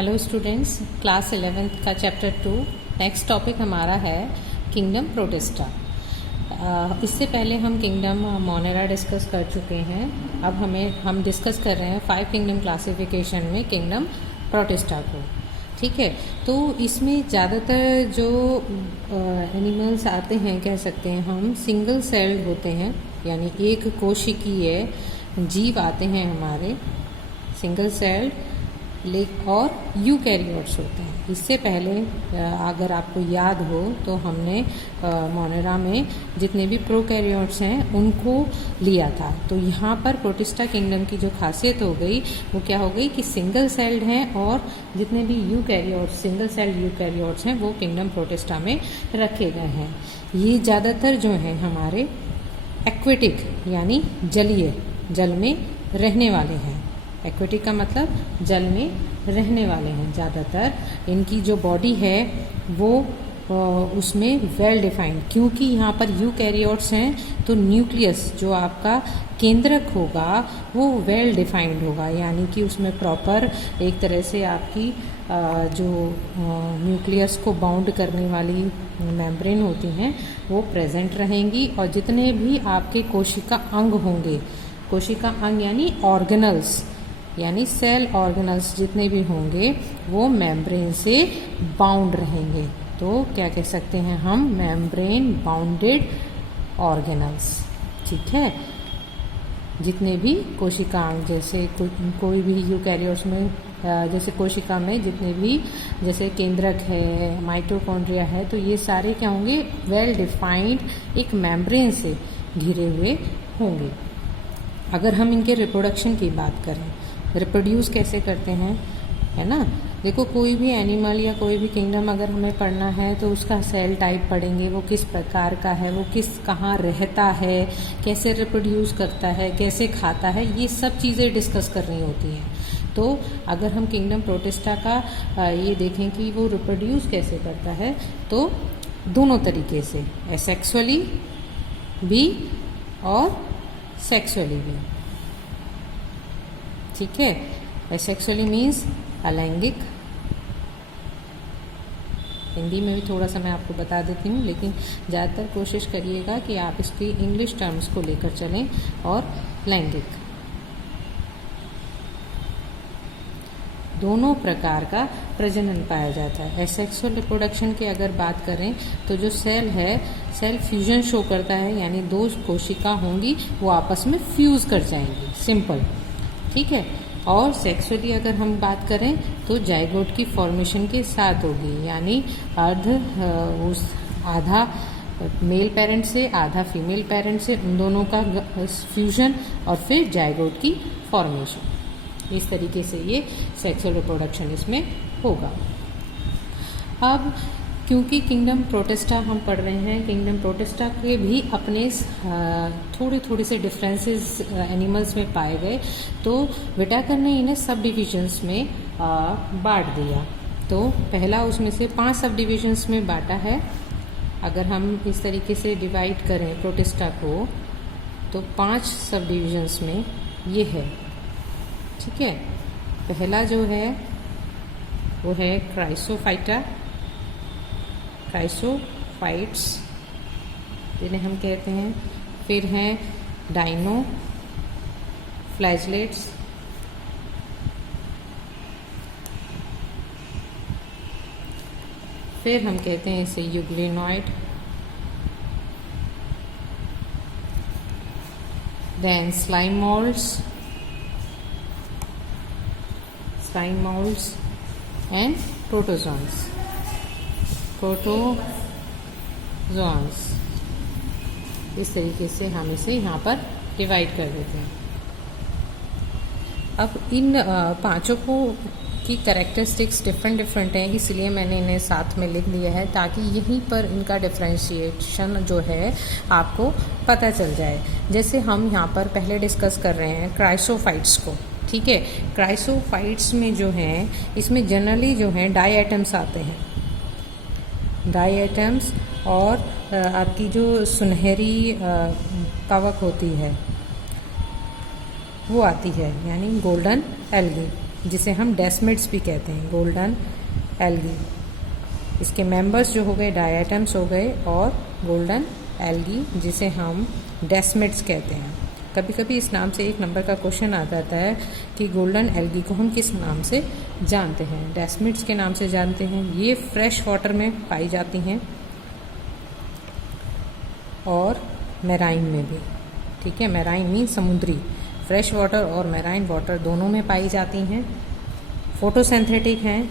Hello students, class 11th का chapter 2 next topic हमारा है किंगडम प्रोटिस्टा। इससे पहले हम किंगडम मोनेरा डिस्कस कर चुके हैं। अब हम डिस्कस कर रहे हैं 5 किंगडम क्लासिफिकेशन में किंगडम प्रोटिस्टा को। ठीक है, तो इसमें ज़्यादातर जो एनिमल्स आते हैं, कह सकते हैं हम, सिंगल सेल्ड होते हैं, यानी एक कोशिकीय जीव आते हैं हमारे, सिंगल सेल्ड और यूकैरियोट्स होते हैं। इससे पहले अगर आपको याद हो तो हमने मोनेरा में जितने भी प्रोकैरियोट्स हैं उनको लिया था। तो यहाँ पर प्रोटिस्टा किंगडम की जो खासियत हो गई वो क्या हो गई कि सिंगल सेल्ड हैं, और जितने भी यूकैरियोट्स, सिंगल सेल्ड यूकैरियोट्स हैं, वो किंगडम प्रोटिस्टा में रखे गए हैं। ये ज़्यादातर जो हैं हमारे एक्वेटिक यानी जलीय, जल में रहने वाले हैं। एक्वेटिक का मतलब जल में रहने वाले हैं। ज़्यादातर इनकी जो बॉडी है वो उसमें वेल डिफाइंड, क्योंकि यहाँ पर यूकैरियोट्स हैं तो न्यूक्लियस जो आपका केंद्रक होगा वो वेल डिफाइंड होगा, यानी कि उसमें प्रॉपर एक तरह से आपकी जो न्यूक्लियस को बाउंड करने वाली मेम्ब्रेन होती हैं वो प्रेजेंट रहेंगी, और जितने भी आपके कोशिका अंग होंगे, कोशिका अंग यानी ऑर्गेनल्स, यानी सेल ऑर्गेनल्स जितने भी होंगे वो मेम्ब्रेन से बाउंड रहेंगे। तो क्या कह सकते हैं हम, मेम्ब्रेन बाउंडेड ऑर्गेनल्स। ठीक है, जितने भी कोशिका अंग, जैसे कोई भी यूकैरियोट्स में जैसे कोशिका में जितने भी, जैसे केंद्रक है, माइटोकॉन्ड्रिया है, तो ये सारे क्या होंगे, वेल डिफाइंड एक मेम्ब्रेन से घिरे हुए होंगे। अगर हम इनके रिप्रोडक्शन की बात करें, रिप्रोड्यूस कैसे करते हैं, है ना। देखो, कोई भी एनिमल या कोई भी किंगडम अगर हमें पढ़ना है तो उसका सेल टाइप पढ़ेंगे, वो किस प्रकार का है, वो कहाँ रहता है, कैसे रिप्रोड्यूस करता है, कैसे खाता है, ये सब चीज़ें डिस्कस करनी होती हैं। तो अगर हम किंगडम प्रोटिस्टा का ये देखें कि वो रिप्रोड्यूस कैसे करता है, तो दोनों तरीके से, एसेक्सुअली भी और सेक्सुअली भी। ठीक है, एसेक्सुअली मीन्स अलैंगिक। हिंदी में भी थोड़ा सा मैं आपको बता देती हूँ, लेकिन ज़्यादातर कोशिश करिएगा कि आप इसकी इंग्लिश टर्म्स को लेकर चलें। और लैंगिक, दोनों प्रकार का प्रजनन पाया जाता है। एसेक्सुअल रिप्रोडक्शन की अगर बात करें तो जो सेल है, सेल फ्यूजन शो करता है, यानी दो कोशिका होंगी वो आपस में फ्यूज कर जाएंगी, सिंपल। ठीक है, और सेक्सुअली अगर हम बात करें तो जाइगोट की फॉर्मेशन के साथ होगी, यानी उस आधा मेल पेरेंट से आधा फीमेल पेरेंट से, उन दोनों का फ्यूजन और फिर जाइगोट की फॉर्मेशन। इस तरीके से ये सेक्सुअल रिप्रोडक्शन इसमें होगा। अब क्योंकि किंगडम प्रोटिस्टा हम पढ़ रहे हैं, किंगडम प्रोटिस्टा के भी अपने थोड़े से डिफरेंसेस एनिमल्स में पाए गए, तो विटाकर ने इन्हें सब डिविजन्स में बांट दिया। तो पहला उसमें से 5 सब डिविजन्स में बांटा है। अगर हम इस तरीके से डिवाइड करें प्रोटिस्टा को, तो 5 सब डिविजन्स में ये है। ठीक है, पहला जो है वो है क्राइसोफाइटा, क्राइसोफाइट्स जिन्हें हम कहते हैं। फिर हैं डाइनो फ्लैजलेट्स, फिर हम कहते हैं इसे euglenoid, then slime molds and protozoans. इस तरीके से हम इसे यहाँ पर डिवाइड कर देते हैं। अब इन पांचों को की कैरेक्टरिस्टिक्स डिफरेंट हैं, इसलिए मैंने इन्हें साथ में लिख दिया है ताकि यहीं पर इनका डिफरेंशिएशन जो है आपको पता चल जाए। जैसे हम यहाँ पर पहले डिस्कस कर रहे हैं क्राइसोफाइट्स को। ठीक है, क्राइसोफाइट्स में जो हैं, इसमें जनरली जो हैं डाई एटम्स आते हैं, डाई एटम्स, और आपकी जो सुनहरी कवक होती है वो आती है, यानी गोल्डन एल्गी। जिसे हम डेस्मिड्स भी कहते हैं, गोल्डन एल्गी। इसके मेंबर्स जो हो गए डायटम्स हो गए, और गोल्डन एल्गी जिसे हम डेस्मिड्स कहते हैं। कभी कभी इस नाम से एक नंबर का क्वेश्चन आ जाता है कि गोल्डन एल्गी को हम किस नाम से जानते हैं। डेस्मिड्स के नाम से जानते हैं। ये फ्रेश वाटर में पाई जाती हैं और मैराइन में भी। ठीक है, मैराइन मीन समुद्री, फ्रेश वाटर और मैराइन वाटर दोनों में पाई जाती हैं। फोटोसिंथेटिक हैं।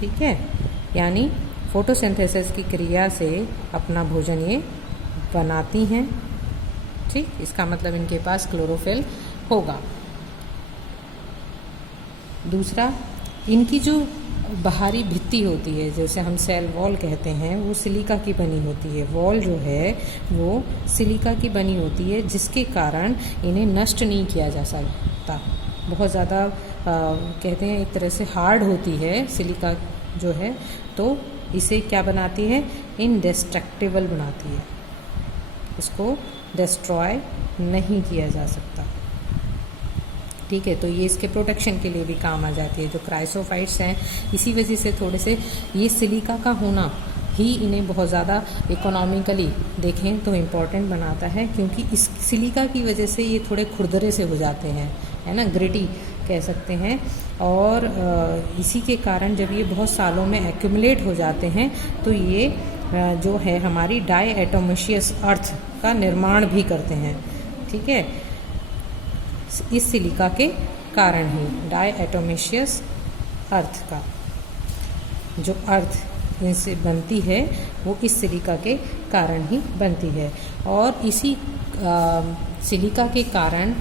ठीक है, यानी फोटोसिंथेसिस की क्रिया से अपना भोजन ये बनाती हैं। ठीक, इसका मतलब इनके पास क्लोरोफिल होगा। दूसरा, इनकी जो बाहरी भित्ति होती है, जैसे हम सेल वॉल कहते हैं, वो सिलिका की बनी होती है। वॉल जो है वो सिलिका की बनी होती है, जिसके कारण इन्हें नष्ट नहीं किया जा सकता। बहुत ज़्यादा कहते हैं एक तरह से हार्ड होती है सिलिका जो है, तो इसे क्या बनाती है, इनडेस्ट्रक्टिबल बनाती है। इसको डिस्ट्रॉय नहीं किया जा सकता। ठीक है, तो ये इसके प्रोटेक्शन के लिए भी काम आ जाती है। जो क्राइसोफाइट्स हैं, इसी वजह से थोड़े से ये सिलिका का होना ही इन्हें बहुत ज़्यादा इकोनॉमिकली देखें तो इम्पॉर्टेंट बनाता है, क्योंकि इस सिलिका की वजह से ये थोड़े खुरदरे से हो जाते हैं, है ना, ग्रिटी कह सकते हैं। और इसी के कारण जब ये बहुत सालों में एक्यूमुलेट हो जाते हैं तो ये जो है हमारी डायएटोमेशियस अर्थ का निर्माण भी करते हैं। ठीक है, इस सिलिका के कारण ही डायएटोमेशियस अर्थ का जो अर्थ इनसे बनती है वो इस सिलिका के कारण ही बनती है। और इसी सिलिका के कारण,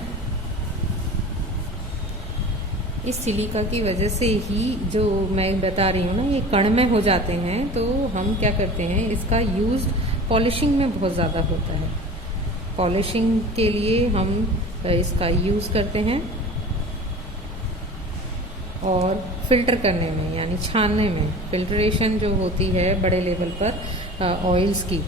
इस सिलिका की वजह से ही जो मैं बता रही हूँ ना, ये कणमय हो जाते हैं। तो हम क्या करते हैं, इसका यूज़ पॉलिशिंग में बहुत ज़्यादा होता है। पॉलिशिंग के लिए हम इसका यूज़ करते हैं, और फिल्टर करने में यानी छानने में, फिल्ट्रेशन जो होती है बड़े लेवल पर ऑयल्स की,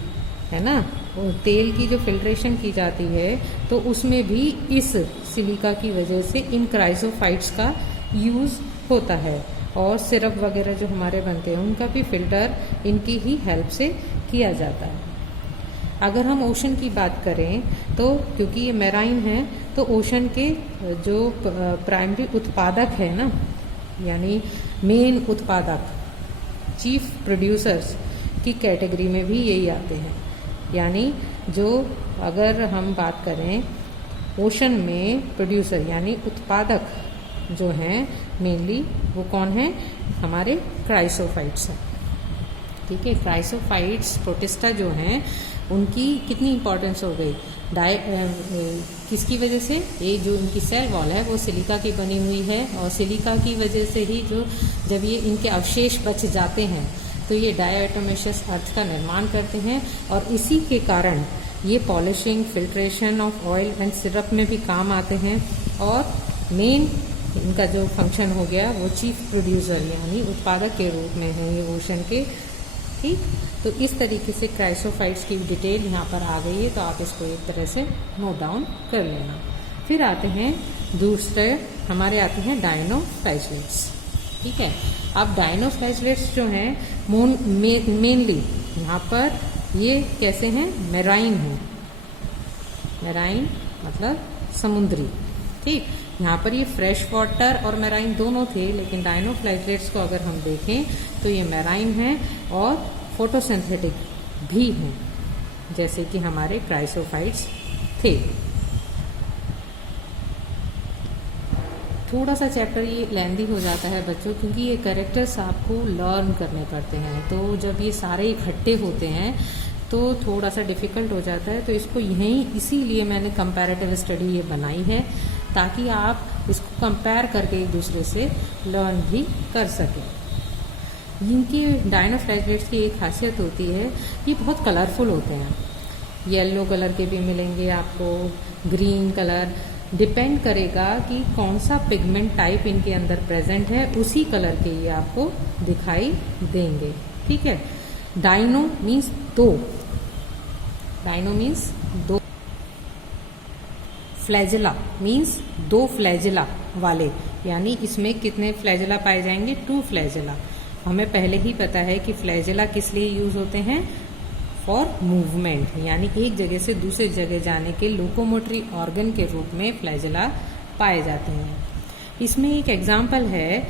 है ना, और तेल की जो फिल्ट्रेशन की जाती है, तो उसमें भी इस सिलिका की वजह से इन क्राइसोफाइट्स का यूज़ होता है। और सिरप वगैरह जो हमारे बनते हैं उनका भी फिल्टर इनकी ही हेल्प से किया जाता है। अगर हम ओशन की बात करें तो क्योंकि ये मैराइन है, तो ओशन के जो प्राइमरी उत्पादक है ना, यानी मेन उत्पादक, चीफ प्रोड्यूसर्स की कैटेगरी में भी यही आते हैं। यानी जो अगर हम बात करें ओशन में प्रोड्यूसर यानी उत्पादक जो हैं मेनली, वो कौन है, हमारे क्राइसोफाइट्स हैं। ठीक है, क्राइसोफाइट्स प्रोटिस्टा जो हैं उनकी कितनी इंपॉर्टेंस हो गई, किसकी वजह से, ये जो इनकी सेल वॉल है वो सिलिका की बनी हुई है, और सिलिका की वजह से ही जो जब ये इनके अवशेष बच जाते हैं तो ये डायएटोमेशियस अर्थ का निर्माण करते हैं। और इसी के कारण ये polishing, filtration of oil and syrup में भी काम आते हैं। और मेन इनका जो फंक्शन हो गया वो चीफ प्रोड्यूसर यानी उत्पादक के रूप में है ये ओशन के। ठीक, तो इस तरीके से क्राइसोफाइट्स की डिटेल यहाँ पर आ गई है, तो आप इसको एक तरह से नोट डाउन कर लेना। फिर आते हैं दूसरे, हमारे आते हैं डायनोफ्लैगेलेट्स। ठीक है, अब डायनोफ्लैगेलेट्स जो हैं मेनली यहाँ पर ये कैसे हैं, मैराइन हैं। मैराइन मतलब समुद्री। ठीक, यहाँ पर ये फ्रेश वाटर और मैराइन दोनों थे, लेकिन डायनोफ्लैगेलेट्स को अगर हम देखें तो ये मैराइन हैं और फोटोसिंथेटिक भी हैं, जैसे कि हमारे क्राइसोफाइट्स थे। थोड़ा सा चैप्टर ये लेंदी हो जाता है बच्चों, क्योंकि ये कैरेक्टर्स आपको लर्न करने पड़ते हैं, तो जब ये सारे इकट्ठे होते हैं तो थोड़ा सा डिफ़िकल्ट हो जाता है। तो इसको यहीं इसीलिए मैंने कंपैरेटिव स्टडी ये बनाई है, ताकि आप इसको कंपेयर करके एक दूसरे से लर्न भी कर सकें। इनकी डायनोफ्लैगेलेट्स की एक खासियत होती है, ये बहुत कलरफुल होते हैं। येलो कलर के भी मिलेंगे आपको, ग्रीन कलर, डिपेंड करेगा कि कौन सा पिगमेंट टाइप इनके अंदर प्रेजेंट है, उसी कलर के ये आपको दिखाई देंगे। ठीक है, डाइनो मीन्स दो, डाइनो मीन्स दो, फ्लैजिला मीन्स 2 फ्लैजिला वाले, यानी इसमें कितने फ्लैजिला पाए जाएंगे? 2 फ्लैजिला। हमें पहले ही पता है कि फ्लैजिला किस लिए यूज होते हैं? फॉर मूवमेंट, यानी एक जगह से दूसरी जगह जाने के लोकोमोटरी ऑर्गन के रूप में फ्लैजिला पाए जाते हैं। इसमें एक एग्जाम्पल है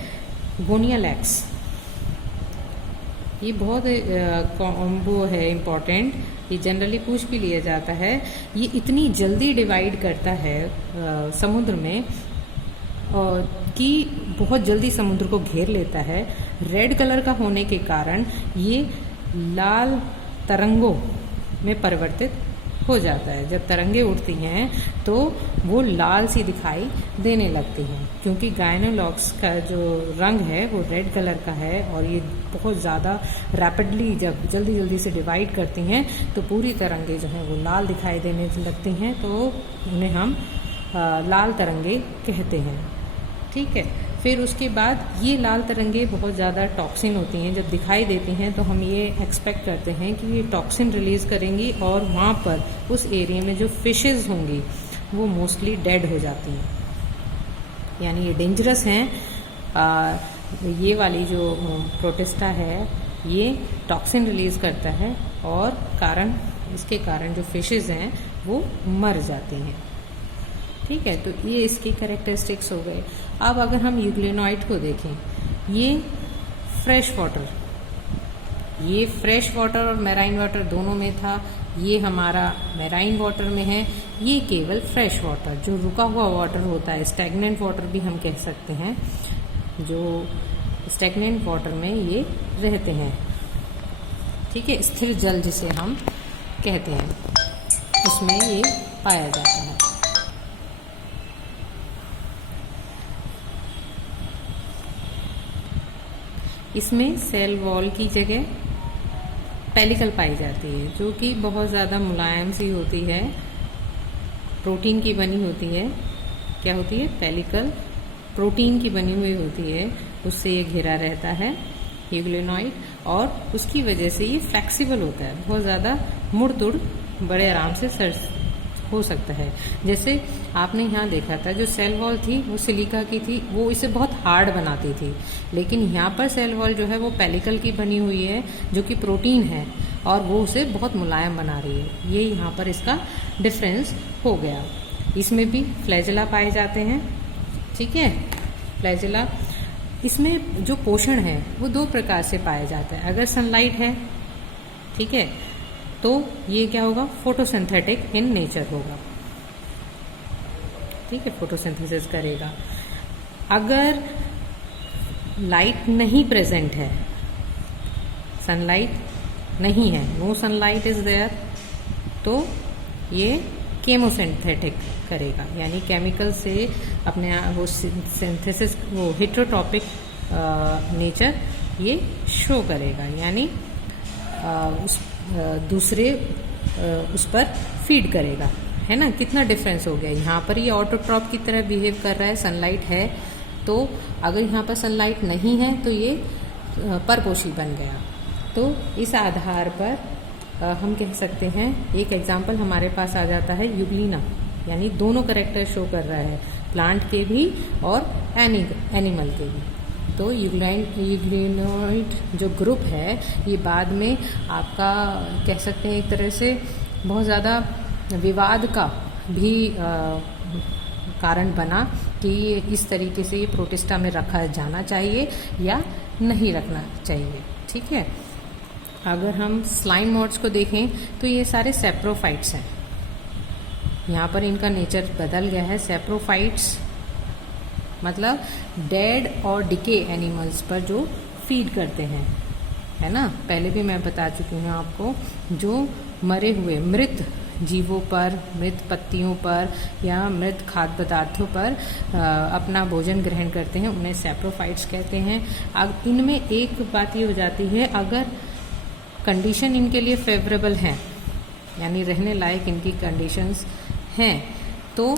गोनियलैक्स। ये बहुत वो है इम्पॉर्टेंट, ये जनरली पूछ भी लिया जाता है। ये इतनी जल्दी डिवाइड करता है समुद्र में कि बहुत जल्दी समुद्र को घेर लेता है। रेड कलर का होने के कारण ये लाल तरंगों में परिवर्तित हो जाता है। जब तरंगे उठती हैं तो वो लाल सी दिखाई देने लगती हैं, क्योंकि गायनोलॉक्स का जो रंग है वो रेड कलर का है, और ये बहुत ज़्यादा रैपिडली जब जल्दी जल्दी से डिवाइड करती हैं तो पूरी तरंगे जो हैं वो लाल दिखाई देने लगती हैं, तो उन्हें हम लाल तरंगे कहते हैं। ठीक है, फिर उसके बाद ये लाल तरंगे बहुत ज़्यादा टॉक्सिन होती हैं। जब दिखाई देती हैं तो हम ये एक्सपेक्ट करते हैं कि ये टॉक्सिन रिलीज़ करेंगी, और वहाँ पर उस एरिया में जो फिशेस होंगी वो मोस्टली डेड हो जाती हैं, यानी ये डेंजरस हैं। ये वाली जो प्रोटिस्टा है ये टॉक्सिन रिलीज़ करता है, और इसके कारण जो फिशेस हैं वो मर जाती हैं। ठीक है, तो ये इसकी कैरेक्टरिस्टिक्स हो गए। अब अगर हम यूग्लिनॉइड को देखें, ये फ्रेश वाटर और मैराइन वाटर दोनों में था। ये हमारा मैराइन वाटर में है। ये केवल फ्रेश वाटर, जो रुका हुआ वाटर होता है, स्टैग्नेंट वाटर भी हम कह सकते हैं, जो स्टैग्नेंट वाटर में ये रहते हैं। ठीक है, स्थिर जल जिसे हम कहते हैं, उसमें ये पाया जाता है। इसमें सेल वॉल की जगह पेलिकल पाई जाती है, जो कि बहुत ज़्यादा मुलायम सी होती है, प्रोटीन की बनी होती है। क्या होती है? पेलिकल प्रोटीन की बनी हुई होती है, उससे ये घिरा रहता है यूग्लिनॉइड, और उसकी वजह से ये फ्लेक्सिबल होता है, बहुत ज़्यादा मुड़ तुड़ बड़े आराम से सर हो सकता है। जैसे आपने यहाँ देखा था, जो सेल वॉल थी वो सिलिका की थी, वो इसे बहुत हार्ड बनाती थी, लेकिन यहाँ पर सेल वॉल जो है वो पेलिकल की बनी हुई है, जो कि प्रोटीन है, और वो उसे बहुत मुलायम बना रही है। ये यहाँ पर इसका डिफरेंस हो गया। इसमें भी फ्लैजिला पाए जाते हैं। ठीक है, फ्लैजिला, इसमें जो पोषण है वो 2 प्रकार से पाया जाता है। अगर सनलाइट है, ठीक है, तो ये क्या होगा? फोटोसिंथेटिक इन नेचर होगा। ठीक है, फोटोसिंथेसिस करेगा। अगर लाइट नहीं प्रेजेंट है, सनलाइट नहीं है, नो सनलाइट इज देयर, तो ये केमोसिंथेटिक करेगा, यानी केमिकल से अपने वो सिंथेसिस, वो हेटेरोटॉपिक नेचर ये शो करेगा, यानी दूसरे उस पर फीड करेगा, है ना। कितना डिफरेंस हो गया। यहाँ पर ये ऑटोट्रॉप की तरह बिहेव कर रहा है, सनलाइट है, तो अगर यहाँ पर सनलाइट नहीं है तो ये परपोषी बन गया। तो इस आधार पर हम कह सकते हैं, एक एग्जाम्पल हमारे पास आ जाता है यूग्लिना, यानी दोनों कैरेक्टर शो कर रहा है, प्लांट के भी और एनिमल के भी। तो यूग्लिनॉइड जो ग्रुप है ये बाद में आपका कह सकते हैं एक तरह से बहुत ज़्यादा विवाद का भी कारण बना कि इस तरीके से ये प्रोटिस्टा में रखा जाना चाहिए या नहीं रखना चाहिए। ठीक है, अगर हम स्लाइम मॉड्स को देखें तो ये सारे सेप्रोफाइट्स हैं। यहाँ पर इनका नेचर बदल गया है। सेप्रोफाइट्स मतलब डेड और डिके एनिमल्स पर जो फीड करते हैं, है ना। पहले भी मैं बता चुकी हूँ आपको, जो मरे हुए मृत जीवों पर, मृत पत्तियों पर या मृत खाद्य पदार्थों पर अपना भोजन ग्रहण करते हैं, उन्हें सेप्रोफाइट्स कहते हैं। अब इनमें एक बात ये हो जाती है, अगर कंडीशन इनके लिए फेवरेबल हैं, यानी रहने लायक इनकी कंडीशंस हैं, तो